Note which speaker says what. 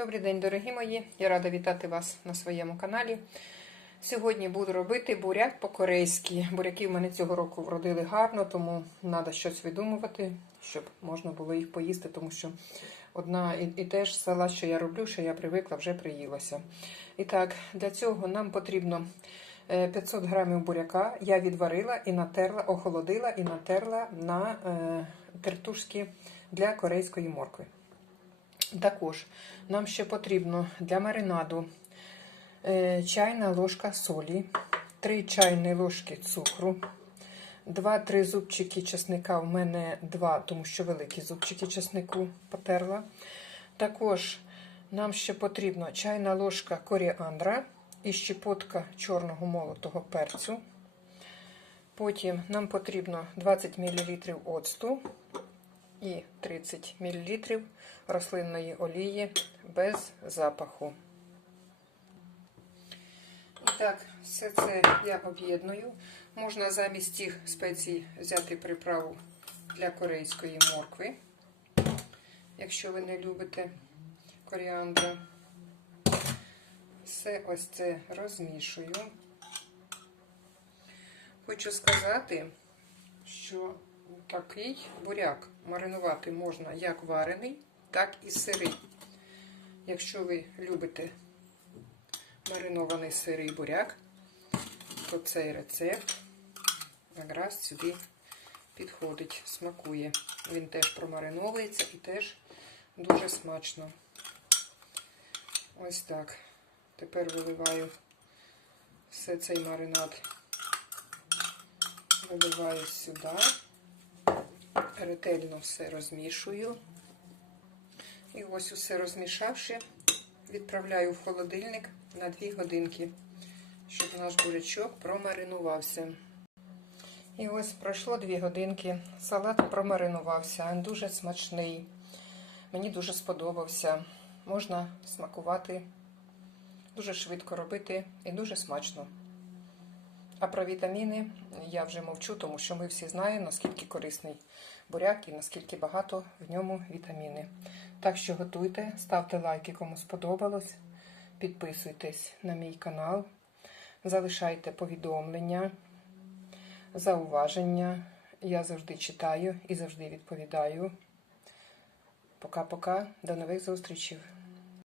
Speaker 1: Добрий день, дорогі мої! Я рада вітати вас на своєму каналі. Сьогодні буду робити буряк по-корейськи. Буряки в мене цього року вродили гарно, тому треба щось видумувати, щоб можна було їх поїсти, тому що одна і, і те ж села, що я роблю, що я привикла, вже приїлася. І так, для цього нам потрібно е, 500 грамів буряка. Я відварила і натерла, охолодила і натерла на е, тертушки для корейської моркви. Також нам ще потрібно для маринаду е, чайна ложка солі, 3 чайні ложки цукру, 2-3 зубчики чесника. У мене 2, тому що великі зубчики чеснику потерла. Також нам ще потрібно чайна ложка коріандра і щепотка чорного молотого перцю. Потім нам потрібно 20 мл оцту і 30 мл рослинної олії без запаху. І так, все це я об'єдную. Можна замість цих спецій взяти приправу для корейської моркви, якщо ви не любите коріандра. Все ось це розмішую. Хочу сказати, що такий буряк маринувати можна як варений, так і сирий. Якщо ви любите маринований сирий буряк, то цей рецепт якраз сюди підходить, смакує. Він теж промариновується і теж дуже смачно. Ось так. Тепер виливаю все цей маринад, виливаю сюди ретельно все розмішую. І ось усе розмішавши, відправляю в холодильник на 2 годинки, щоб наш бурячок промаринувався. І ось пройшло 2 годинки. Салат промаринувався, він дуже смачний. Мені дуже сподобався. Можна смакувати, дуже швидко робити і дуже смачно. А про вітаміни я вже мовчу, тому що ми всі знаємо, наскільки корисний буряк і наскільки багато в ньому вітаміни. Так що готуйте, ставте лайки, кому сподобалось. Підписуйтесь на мій канал, залишайте повідомлення, зауваження. Я завжди читаю і завжди відповідаю. Пока-пока, до нових зустрічей!